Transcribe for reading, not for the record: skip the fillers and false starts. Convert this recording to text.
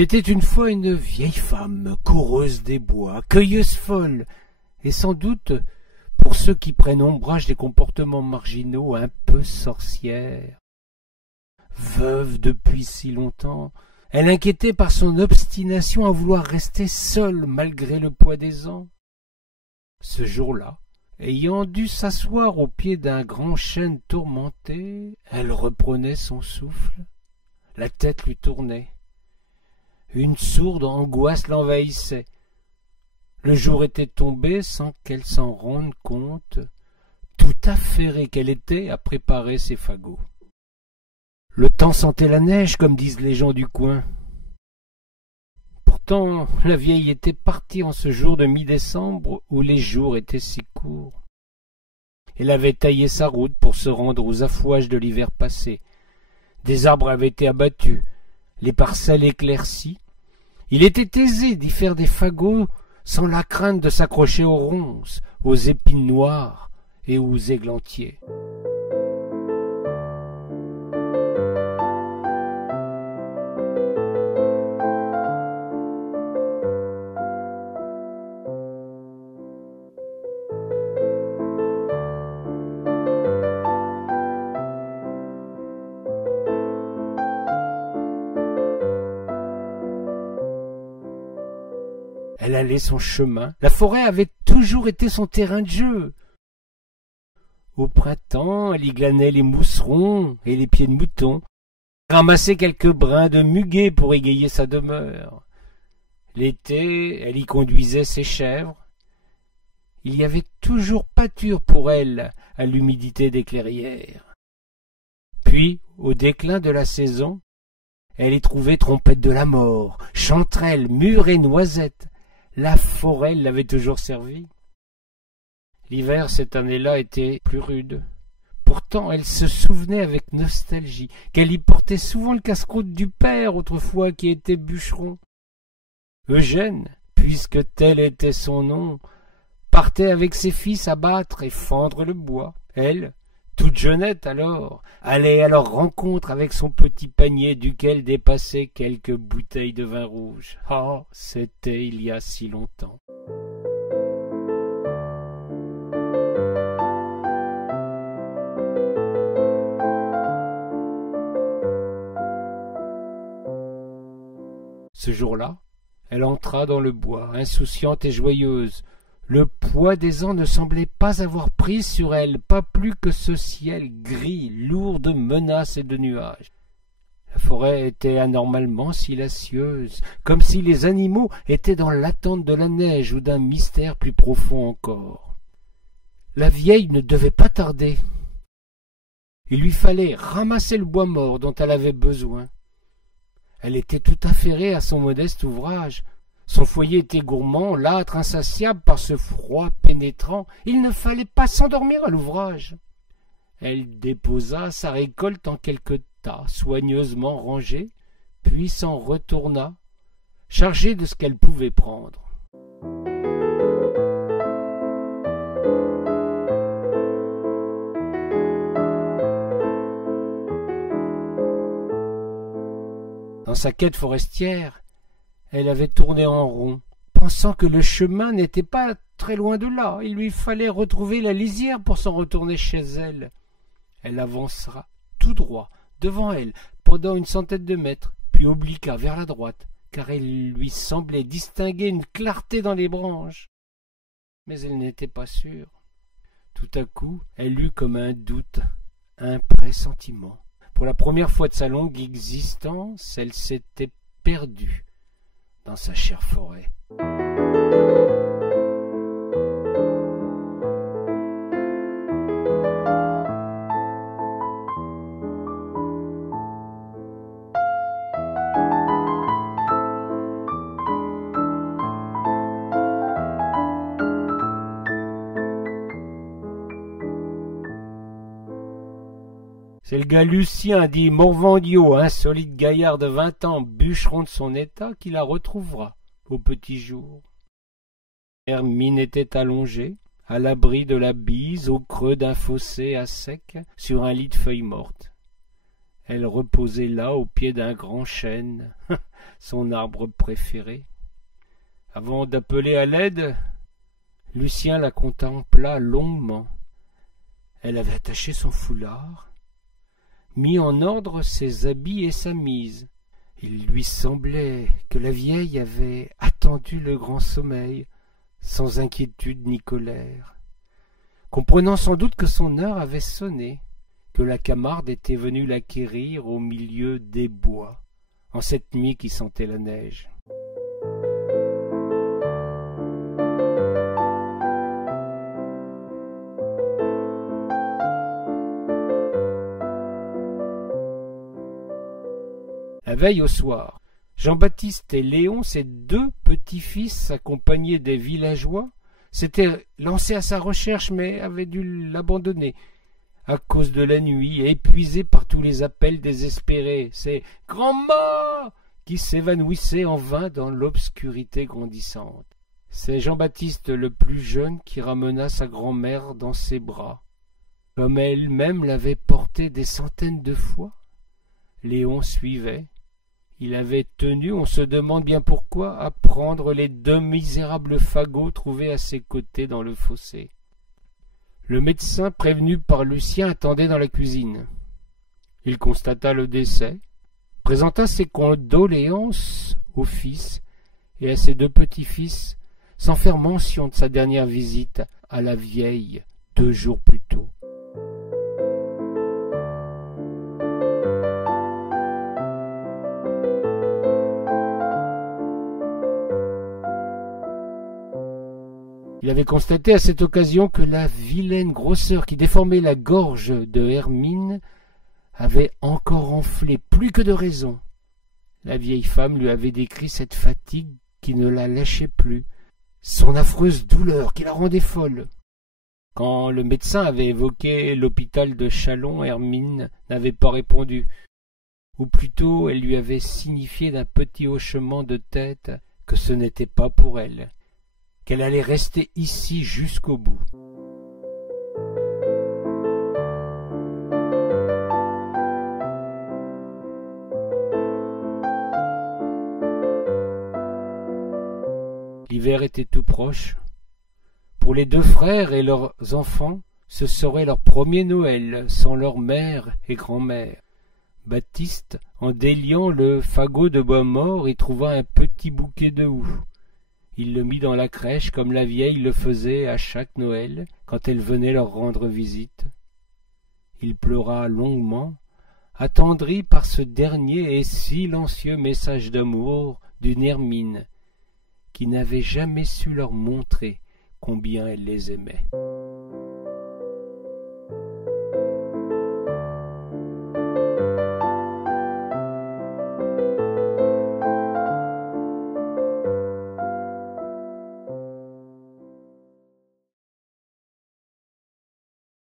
Il était une fois une vieille femme, coureuse des bois, cueilleuse folle, et sans doute, pour ceux qui prennent ombrage des comportements marginaux, un peu sorcière. Veuve depuis si longtemps, elle inquiétait par son obstination à vouloir rester seule malgré le poids des ans. Ce jour-là, ayant dû s'asseoir au pied d'un grand chêne tourmenté, elle reprenait son souffle. La tête lui tournait. Une sourde angoisse l'envahissait. Le jour était tombé sans qu'elle s'en rende compte, tout affairée qu'elle était à préparer ses fagots. Le temps sentait la neige, comme disent les gens du coin. Pourtant, la vieille était partie en ce jour de mi-décembre où les jours étaient si courts. Elle avait taillé sa route pour se rendre aux affouages de l'hiver passé. Des arbres avaient été abattus, les parcelles éclaircies. Il était aisé d'y faire des fagots sans la crainte de s'accrocher aux ronces, aux épines noires et aux églantiers. Elle allait son chemin. La forêt avait toujours été son terrain de jeu. Au printemps, elle y glanait les mousserons et les pieds de mouton, ramassait quelques brins de muguet pour égayer sa demeure. L'été, elle y conduisait ses chèvres. Il y avait toujours pâture pour elle à l'humidité des clairières. Puis, au déclin de la saison, elle y trouvait trompettes de la mort, chanterelles, mûres et noisettes. La forêt l'avait toujours servi. L'hiver, cette année-là, était plus rude. Pourtant, elle se souvenait avec nostalgie qu'elle y portait souvent le casse-croûte du père, autrefois qui était bûcheron. Eugène, puisque tel était son nom, partait avec ses fils abattre et fendre le bois. Elle, toute jeunette alors, allait à leur rencontre avec son petit panier duquel dépassaient quelques bouteilles de vin rouge. Ah, c'était il y a si longtemps. Ce jour-là, elle entra dans le bois, insouciante et joyeuse. Le poids des ans ne semblait pas avoir pris sur elle, pas plus que ce ciel gris, lourd de menaces et de nuages. La forêt était anormalement silencieuse, comme si les animaux étaient dans l'attente de la neige ou d'un mystère plus profond encore. La vieille ne devait pas tarder. Il lui fallait ramasser le bois mort dont elle avait besoin. Elle était tout affairée à son modeste ouvrage. Son foyer était gourmand, l'âtre, insatiable par ce froid pénétrant. Il ne fallait pas s'endormir à l'ouvrage. Elle déposa sa récolte en quelques tas, soigneusement rangés, puis s'en retourna, chargée de ce qu'elle pouvait prendre. Dans sa quête forestière, elle avait tourné en rond, pensant que le chemin n'était pas très loin de là. Il lui fallait retrouver la lisière pour s'en retourner chez elle. Elle avança tout droit devant elle pendant une centaine de mètres, puis obliqua vers la droite, car il lui semblait distinguer une clarté dans les branches. Mais elle n'était pas sûre. Tout à coup, elle eut comme un doute, un pressentiment. Pour la première fois de sa longue existence, elle s'était perdue dans sa chère forêt. C'est le gars Lucien, dit Morvandiau, un solide gaillard de 20 ans, bûcheron de son état, qui la retrouvera au petit jour. Hermine était allongée, à l'abri de la bise, au creux d'un fossé à sec, sur un lit de feuilles mortes. Elle reposait là au pied d'un grand chêne, son arbre préféré. Avant d'appeler à l'aide, Lucien la contempla longuement. Elle avait attaché son foulard, mis en ordre ses habits et sa mise. Il lui semblait que la vieille avait attendu le grand sommeil, sans inquiétude ni colère, comprenant sans doute que son heure avait sonné, que la Camarde était venue l'acquérir au milieu des bois, en cette nuit qui sentait la neige. La veille au soir, Jean-Baptiste et Léon, ses deux petits-fils accompagnés des villageois, s'étaient lancés à sa recherche mais avaient dû l'abandonner à cause de la nuit, épuisés par tous les appels désespérés, ces « Grand-mort » qui s'évanouissaient en vain dans l'obscurité grandissante. C'est Jean-Baptiste le plus jeune qui ramena sa grand-mère dans ses bras, comme elle-même l'avait portée des centaines de fois. Léon suivait. Il avait tenu, on se demande bien pourquoi, à prendre les deux misérables fagots trouvés à ses côtés dans le fossé. Le médecin, prévenu par Lucien, attendait dans la cuisine. Il constata le décès, présenta ses condoléances au fils et à ses deux petits-fils, sans faire mention de sa dernière visite à la vieille 2 jours plus tôt. Il avait constaté à cette occasion que la vilaine grosseur qui déformait la gorge de Hermine avait encore enflé plus que de raison. La vieille femme lui avait décrit cette fatigue qui ne la lâchait plus, son affreuse douleur qui la rendait folle. Quand le médecin avait évoqué l'hôpital de Châlons, Hermine n'avait pas répondu, ou plutôt elle lui avait signifié d'un petit hochement de tête que ce n'était pas pour elle, qu'elle allait rester ici jusqu'au bout. L'hiver était tout proche. Pour les 2 frères et leurs enfants, ce serait leur premier Noël sans leur mère et grand-mère. Baptiste, en déliant le fagot de bois mort, y trouva un petit bouquet de houx. Il le mit dans la crèche comme la vieille le faisait à chaque Noël quand elle venait leur rendre visite. Il pleura longuement, attendri par ce dernier et silencieux message d'amour d'une Hermine qui n'avait jamais su leur montrer combien elle les aimait.